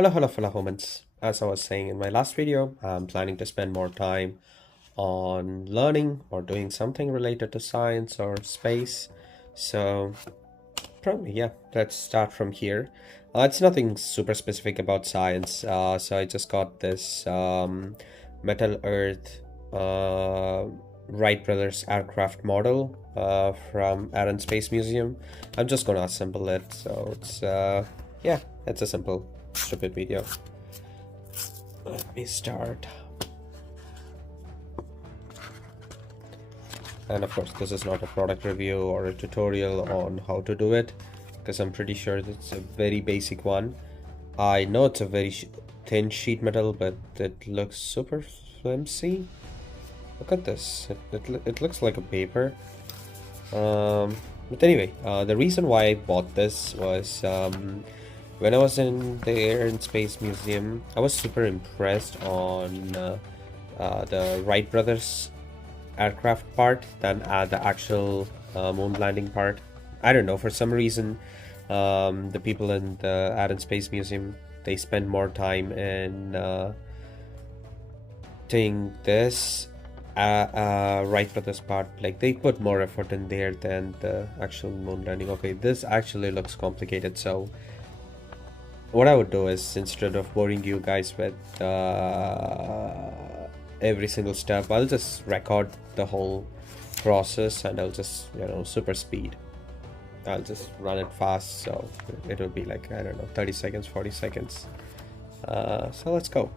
Hello, humans. As I was saying in my last video, I'm planning to spend more time on learning or doing something related to science or space. So, probably, yeah, let's start from here. It's nothing super specific about science. So I just got this Metal Earth uh, Wright Brothers aircraft model from Air Space Museum. I'm just gonna assemble it. So yeah, it's a simple, stupid video. Let me start. And of course, this is not a product review or a tutorial on how to do it, because I'm pretty sure it's a very basic one. I know it's a very thin sheet metal, but it looks super flimsy. Look at this. It looks like a paper. But anyway, the reason why I bought this was when I was in the Air and Space Museum, I was super impressed on the Wright Brothers aircraft part than the actual moon landing part. I don't know, for some reason, the people in the Air and Space Museum, they spend more time in doing this Wright Brothers part. Like, they put more effort in there than the actual moon landing. Okay, this actually looks complicated, so what I would do is, instead of boring you guys with every single step, I'll just record the whole process, and I'll just, super speed. I'll just run it fast, so it'll be like, I don't know, 30 seconds, 40 seconds. So let's go.